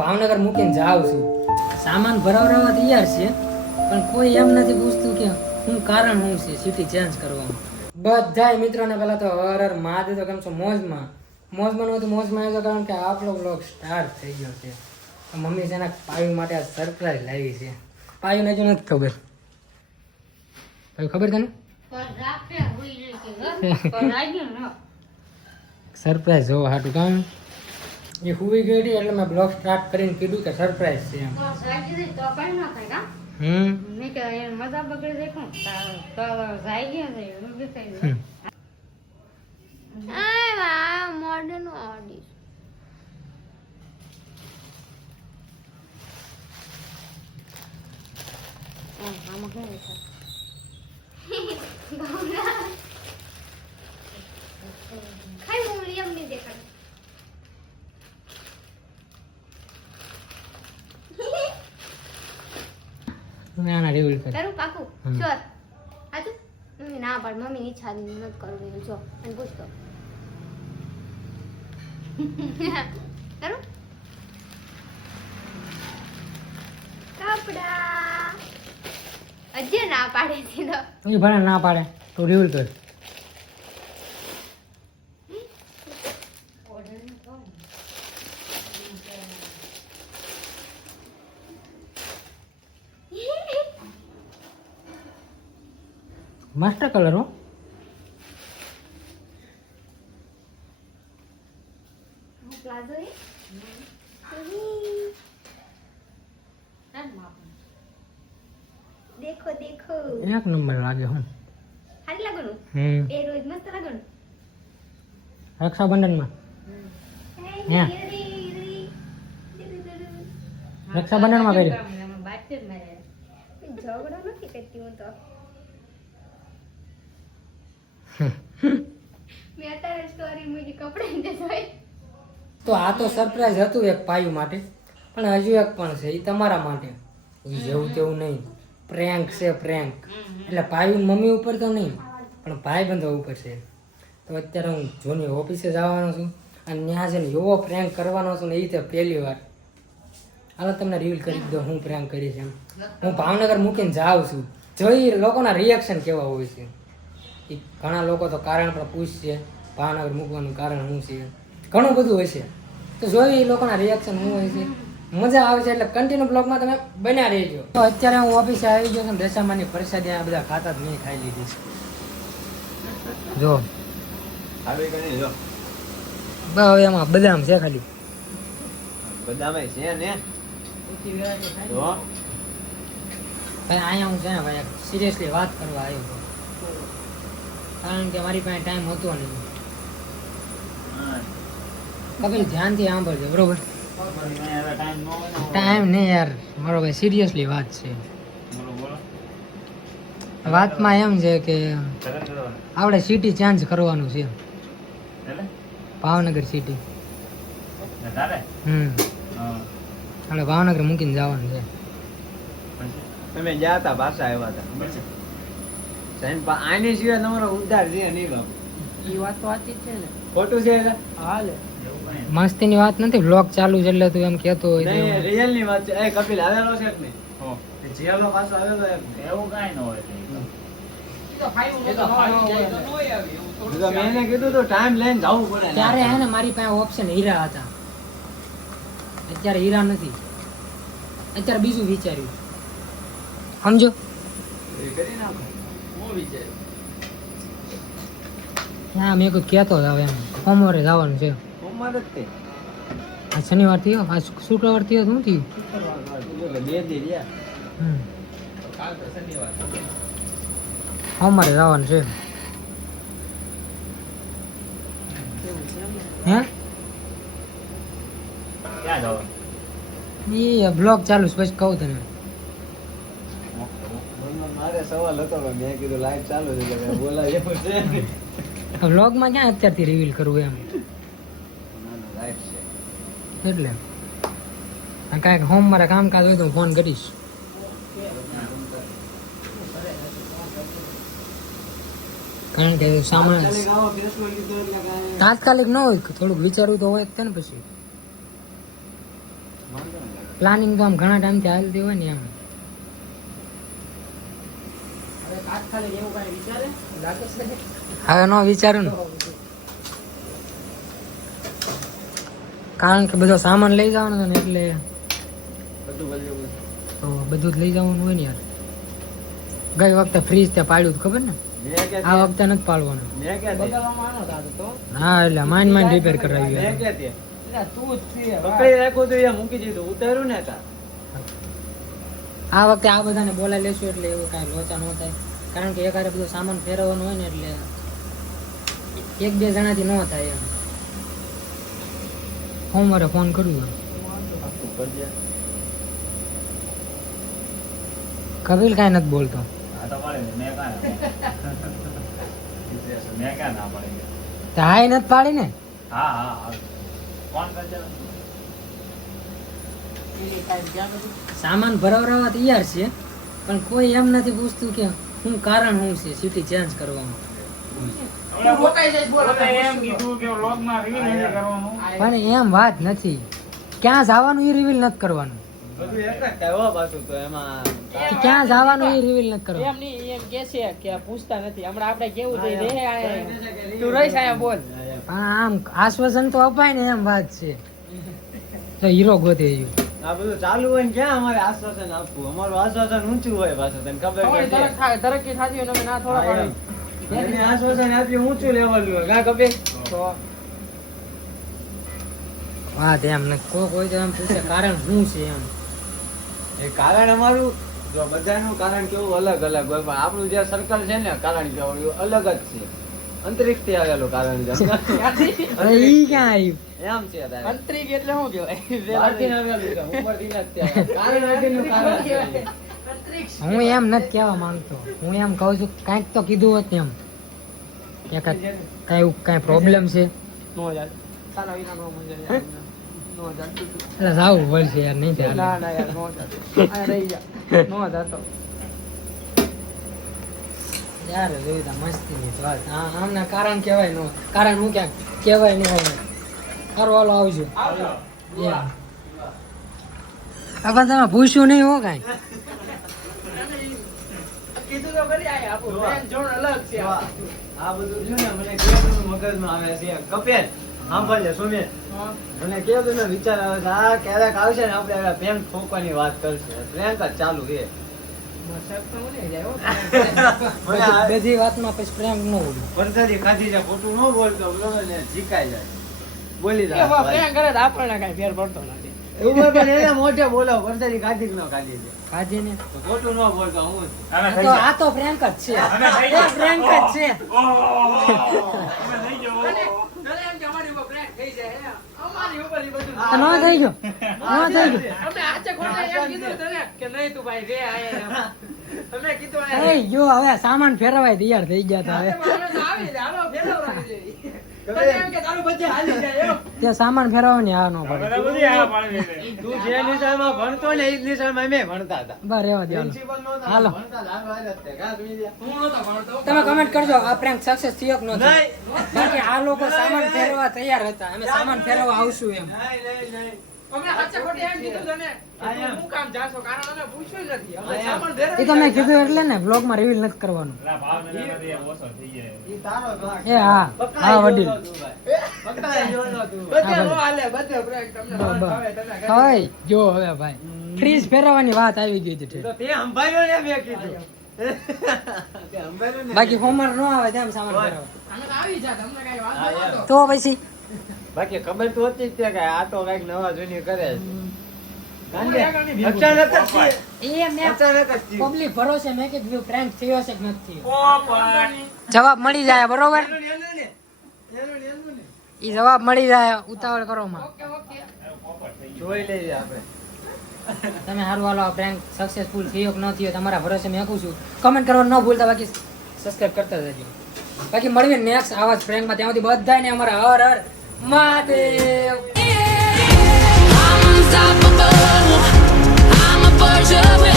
ભાવનગર મૂકીને જાઉં છું. સામાન ભરાવવા તૈયાર છે, પણ કોઈ એમ નથી પૂછતું કે શું કારણ શું છે સિટી ચેન્જ કરવાનું. બધાય મિત્રોને પહેલા તો હર હર મહાદેવ. તો કેમ છો? મોજમાં નહોતું, મોજમાં આવ્યો કારણ કે આપણો બ્લોગ સ્ટાર્ટ થઈ ગયો છે. મમ્મી છે ને પાયુ માટે આ સરપ્રાઈઝ લાવી છે. પાયુને હજુ નથી ખબર. પાયુ ખબર તને? સરપ્રાઈઝ જોવા હાટું કામ એ હુઈ ગઈ હતી એટલે મેં બ્લોગ સ્ટાર્ટ કરીને કીધું કે સરપ્રાઈઝ છે એમ. મોડર્ન ઓડિસ આના રિવીલ કર. કરું કાકુ ચોર આતું મમ્મી ના પાડ મમ્મી ઈચ્છા નથી કરવું જો અને પૂછતો કરું કપડા અજે ના પાડે છે તો એ ભલે ના પાડે તો રિવીલ કર. માસ્ટર કલર હો. પ્લાઝો દેખો દેખો એક નંબર લાગે હું. હારી લાગવાનું એ રોજ મસ્ત લાગવાનું રક્ષાબંધનમાં હે રક્ષાબંધનમાં પહેર્યું. ઝઘડો નથી કરતી હું તો મેં અત્યારે સ્ટોરી મૂકી કપડા જોઈ. તો આ તો સરપ્રાઈઝ હતું એક પાયુ માટે, પણ હજુ એક પણ છે એ તમારા માટે. એ જેવું તેવું નહીં, પ્રેન્ક છે પ્રેન્ક. એટલે પાયુ મમ્મી ઉપર તો નહીં પણ ભાઈબંધો ઉપર છે. તો અત્યારે હું જોની ઓફિસે જવાનો છું અને ત્યાં છે ને એવો પ્રેન્ક કરવાનો છું ને એ રીતે પહેલી વાર. હાલો તમને રિવીલ કરી દો હું પ્રેન્ક કરીશ એમ. હું ભાવનગર મૂકીને જાઉં છું, જોઈ લોકોના રિએક્શન કેવા હોય છે. એ ઘણા લોકો તો કારણ પણ પૂછશે ભાવનગર મૂકવાનું કારણ શું છે, ઘણું બધું હોય છે. તો જોઈ એ લોકોના રિએક્શન શું હોય છે, મજા આવે છે. એટલે કન્ટિન્યુ બ્લોગમાં તમે બન્યા રહેજો. તો અત્યારે હું ઓફિસે આવી ગયો છું. દશામાની પ્રસાદી આ બધા ખાતા જ મેં ખાઈ લીધી છે. જો હવે એમાં બદામ છે ખાલી. બદામ છે ને ભાઈ અહીંયા હું છે ને ભાઈ સિરિયસલી વાત કરવા આવ્યો છું, કારણ કે મારી પાસે ટાઈમ હતો નહીં. કપિલ ધ્યાનથી સાંભળજો બરોબર. ટાઈમ નહીં યાર મારો ભાઈ, સિરિયસલી વાત છે. વાતમાં એમ છે કે આપણે સિટી ચેન્જ કરવાનું છે, ભાવનગર સિટી. આપણે ભાવનગર મૂકીને જવાનું છે. તમે ગયા હતા પાછા આવ્યા હતા આની સિવાય તમારો ઉદ્ધાર છે નહીં બાપુ. એ વાત તો સાચી જ છે ને. ખોટું છે હાલે મસ્તીની વાત નથી. બ્લોગ ચાલુ છે એટલે તું એમ કહેતો હોય તો નહીં, રિયલ ની વાત છે. એ કપિલ આવેલો છે કે નહીં? જીયાલો પાછો આવેલો એવું કાંઈ ન હોય. મેં એને કીધું તો ટાઈમ લઈને જવું પડે. ત્યારે હે ને મારી પાસે ઓપ્શન હીરા હતા, અત્યારે હીરા નથી. અત્યારે બીજું વિચાર્યું, સમજો. હા મેં કોઈ કહેતો જ હવે એમ સોમવારે જવાનું છે. સોમવાર જ તે આ શનિવાર થયો, આ શુક્રવાર થયો, શું થયું? 2 દી રહ્યા. સોમવારે જવાનું છે. હે ક્યાં જવાનું? એ બ્લોગ ચાલુ છે પછી કહું તને. મારે સવાલ હતો પણ મેં કીધું લાઈવ ચાલુ છે એટલે બોલાય એવું છે નહીં. વ્લોગમાં ક્યાં અત્યારથી રિવીલ કરવું એમ. લાઈવ છે એટલે કાંઈક હોમ મારે કામકાજ હોય તો હું ફોન કરીશ. કારણ કે સામાન તાત્કાલિક ન હોય, થોડુંક વિચારવું તો હોય જ ને. પછી પ્લાનિંગ તો આમ ઘણા ટાઈમથી હાલતી હોય ને એમ. હવે નો વિચારું ને, કારણ કે બધો સામાન લઈ જવાનો છે ને એટલે તો બધું જ લઈ જવાનું હોય ને યાર. ગઈ વખતે ફ્રીજ તે પાડ્યું હતું, ખબર ને? આ વખતે નથી પાડવાનું. હા એટલે માઇન્ડ રિપેર કરાવ્યું. આ વખતે આ બધાને બોલાવી લેશું એટલે એવું કાંઈ લોચા ન થાય, કારણ કે એકારે બધો સામાન ફેરવવાનો હોય ને એટલે એક બે જણાથી ન થાય એમ. હું મારે ફોન કરું. કપિલ કાંઈ નથી બોલતો. હાય નથી પાડી ને. સામાન ભરાવવા તૈયાર છે, પણ કોઈ એમ નથી પૂછતું કે શું કારણ શું છે સિટી ચેન્જ કરવામાં. પણ એમ વાત નથી, ક્યાં જવાનું એ રિવીલ નથી કરવાનું. ક્યાં જવાનું એ રિવીલ નથી કરવાનું. એમ નહીં, એમ કે છે કે પૂછતા નથી. હમણાં આપણે કેવું થઈ રે તું રહીશ આયા બોલ. આમ આશ્વાસન તો અપાય ને, એમ વાત છે. તો હીરો ગોતે આ બધું ચાલુ હોય ને ક્યાં અમારે આશ્વાસન આપવું? અમારું આશ્વાસન ઊંચું હોય પાછું, તને ખબર છે. તરક્કી થતી હોય ને અમે ના થોડા પાડી. એને આશ્વાસન આપ્યું ઊંચું લેવલ નું કા કબે તો વાત એમ ને કોઈ તો એમ પૂછે કારણ શું છે એમ. એ કારણ અમારું જો બધાનું કારણ કેવું અલગ અલગ હોય, પણ આપણું જે સર્કલ છે ને કારણ કેવું અલગ જ છે. અંતરિક્ષ થી આવેલું કારણ છે. હવે ઈ ક્યાં આવ્યું? એમ છે તારે. અંતરિક એટલે શું કહેવાય? બહારથી આવેલું છે, ઉપરથી નથી આવ્યું. કારણ વગરનું કારણ છે. હું એમ નથી કહેવા માંગતો, હું એમ કહું છું કાંઈક તો કીધું હોત ને એમ કે કાંઈ પ્રોબ્લેમ છે. નો યાર સાલા વિના નો મજા યાર. નો યાર એટલે જાવું પડશે યાર, નહીં થાય. ના ના યાર નો યાર આ રહી જા નો જાતો યાર જોઈ તા મસ્તીની વાત. હા આમના કારણ કહેવાય નો, કારણ હું ક્યાંક કહેવાય નહીં હોય. સારું હાલો આવજો. એમ પણ તમે પૂછ્યું નહીં હો કાંઈ. કીધું તો કરી આય આપણું પ્લાન જોણ અલગ છે. આ બધું છે ને મને કેવું મગજમાં આવે છે. કપેલ સાંભળજે સુને, મને કેવું ને વિચાર આવે છે આ ક્યારેક આવશે ને આપણે પ્રેમ ઠોકવાની વાત કરશે. પ્રેમ જ ચાલુ છે. બધી વાતમાં પછી પ્રેમ ન હોય. વરસાદી ખાધી છે, ખોટું ન બોલતો બરોબર ને, જીકાઈ જાય, બોલી એવા જાય. પ્લાન કરે તો આપણને કાંઈ ફેર પડતો નથી. એવું પણ એને મોઢે બોલો વરસાદી ખાધી કે ન ખાધી છે, ખાજે ને તો ખોટું ન બોલતો હું આ તો પ્રેન્ક જ છે. એ પ્રેન્ક જ છે. ભલે એમ કે અમારી ઉપર prank થઈ જાય હે. અમારી ઉપર ઈ બધું આ ન થઈ ગયો, ન થઈ ગયો. અમે આચે ખોટે એમ કીધું તને કે નહીં તું ભાઈ રે આયા એમ. તમે કીધું એ જો હવે સામાન ફેરવાય તૈયાર થઈ ગયા તા. હવે આવી જાય હાલો ફેરવવા દે. તમે એમ કે તારું બધે હાલી જાય એમ. તે સામાન ફેરવવાની આ ન પડે. તું જે નિશાળમાં ભણતો ને એ જ નિશાળમાં અમે ભણતા હતા. બસ રહેવા દે હાલો. પ્રિન્સિપલ નહોતા, હાલો. ભણતા હતા, હાલ જ તે. કા તું ઈ હું નતો ભણતો. તમે કમેન્ટ કરજો આ પ્રેન્ક સક્સેસ થયો કે ન થયો. નહીં. બાકી આ લોકો સામાન ફેરવા તૈયાર હતા, અમે સામાન ફેરવા આવશું એમ. નહીં. અમે આચે ખોટે એમ કીધું તને કે તું હું કામ જાશો કારણ અમે પૂછ્યું જ નથી. અમે આયા. સામાન ફેરવી એ તમે કીધું એટલે ને બ્લોગ માં રિવીલ નથી કરવાનું. ઈ તારો ભાગ. એ હા હા વડીલ. પકડાઈ ગયો તો તું. બધે હા, નો હાલે બધે prank તમને મન ભાવે તમે કરી. હવે જો હવે ભાઈ ફ્રીજ ફેરવવાની વાત આવી ગઈ છે. તો તે સંભાળ્યો ને મેં કીધું. તે સંભાળ્યો ને. બાકી હોમર ન આવે તેમ સામાન ફેરવા. અમે તો આવી જા તમને કાંઈ વાંધો હા, નહોતો. તો પછી બાકી ખબર તો હતી જ તે કે આ તો કઈક નવા જૂની કરે છે. ગાંધે, આગળની ભેગું. અચાનક જ છે. એ મેં અચાનક જ છે. પબ્લિક ભરોસે મેં કીધું પ્રેન્ક થયો છે કે નથી થયો. જવાબ મળી જાય બરોબર. એનું ને. ઈ જવાબ મળી જાય, ઉતાવળ કરો માં. Okay okay. જોઈ લઈએ આપણે. તમે હારું હાલો આ પ્રેન્ક સક્સેસફુલ થયો કે ન થયો તમારા ભરોસે મેં કહું છું. કમેન્ટ કરવાનું ન ભૂલતા, બાકી સબસ્ક્રાઇબ કરતા જજો. બાકી મળીએ નેક્સ્ટ આવા જ પ્રેન્કમાં. ત્યાં સુધી બધાને અમારા Har Har Mahadev. I'm unstoppable. I'm a virgin.